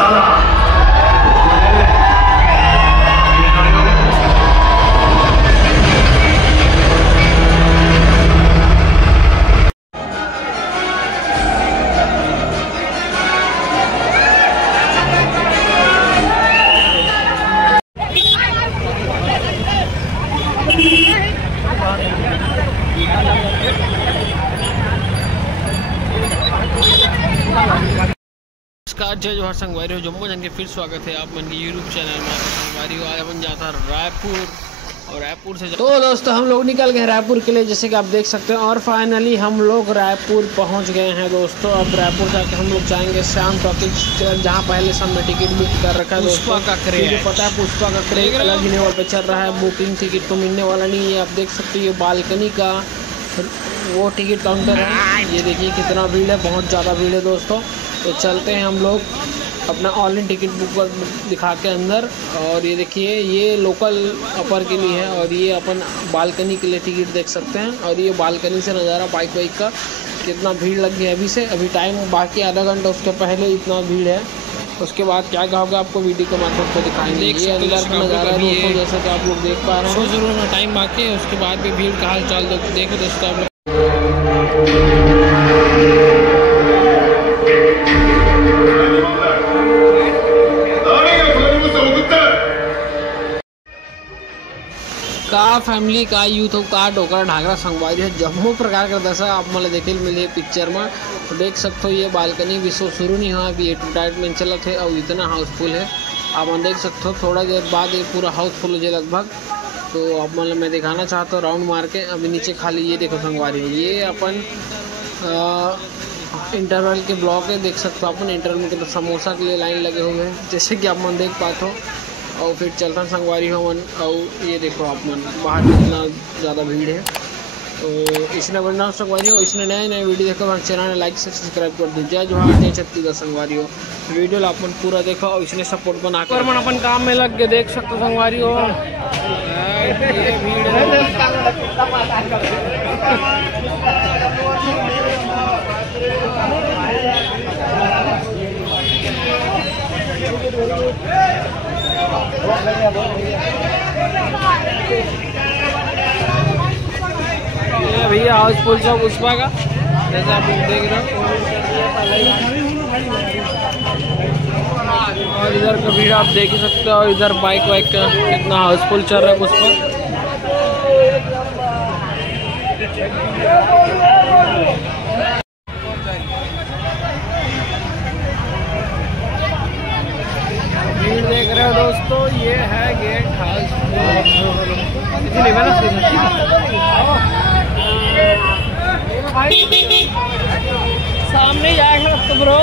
साला। नमस्कार, जय जोहार संगवारी हो। जम्मू जन के फिर स्वागत है आप मन के यूट्यूब चैनल में। संगवारी हो, आज अपन जाता रायपुर और रायपुर से तो दोस्तों हम लोग निकल गए रायपुर के लिए, जैसे कि आप देख सकते हैं। और फाइनली हम लोग रायपुर पहुंच गए हैं दोस्तों। अब रायपुर जाके हम लोग जाएंगे श्याम टॉकीज, जहां पहले से हमने टिकट बुक कर रखा है दोस्तों। का क्रेज पता है, पुष्पा का क्रेज अलग ही लेवल पे चल रहा है। बुकिंग टिकट तो मिलने वाला नहीं है। आप देख सकते हैं ये बालकनी का वो टिकट काउंटर है। ये देखिए कितना भीड़ है, बहुत ज़्यादा भीड़ है दोस्तों। तो चलते हैं हम लोग अपना ऑनलाइन टिकट बुक कर दिखा के अंदर। और ये देखिए ये लोकल अपर के लिए है और ये अपन बालकनी के लिए टिकट देख सकते हैं। और ये बालकनी से नज़ारा बाइक का कितना भीड़ लग गया अभी से। अभी टाइम बाकी आधा घंटा, उसके पहले इतना भीड़ है। उसके बाद क्या होगा आपको वीडियो के माध्यम से दिखाएंगे। ये अंदर का नज़ारा दोस्तों, जैसे कि आप लोग देख पा रहे हैं। जरूर में टाइम बाकी है, उसके बाद भी भीड़ का हाल चाल देखो दोस्तों आप लोग। का फॅमिली का यूथ का डोकरा ढाकरा संगवारी है जम्मू प्रकार का दशा आप मला देखिल मिले पिक्चर में। तो देख सकते हो ये बालकनी भी शुरू नहीं हुआ, अभी 8 टाइट में चलत है और इतना हाउसफुल है। आप देख सकते हो थोड़ा देर बाद ये पूरा हाउसफुल हो जाए लगभग। तो अब मतलब मैं दिखाना चाहता हूँ राउंड मार के। अभी नीचे खाली ये देखो संगवारी, ये अपन इंटरवल के ब्लॉक है। देख सकते हो अपन इंटरवल के समोसा के लिए लाइन लगे हुए हैं, जैसे कि आप मन देख पाते हो। और फिर चलता संगवारी हो मन। और ये देखो आप मन बाहर कितना ज़्यादा भीड़ है। तो इसने बनना संगवारी हो, इसने नए वीडियो देखो हमारे चैनल लाइक से सब्सक्राइब कर दो। जय जोहार, जय छत्तीसगढ़ संगवारी हो। वीडियो अपन पूरा देखो और इसने सपोर्ट बना कर मन अपन काम में लग के देख सकते हो संगवारी हो। ये भीड़ ये भैया हाउसफुल सब पुष्पा का, जैसे आप लोग देख रहे हो। और इधर का भीड़ आप देख ही सकते हो। और इधर बाइक वाइक का कितना हाउसफुल चल रहा है पुष्पा। भीड़ देख रहे हो दोस्तों, ये है गेट हाउस। सामने जाएगा तो ब्रो।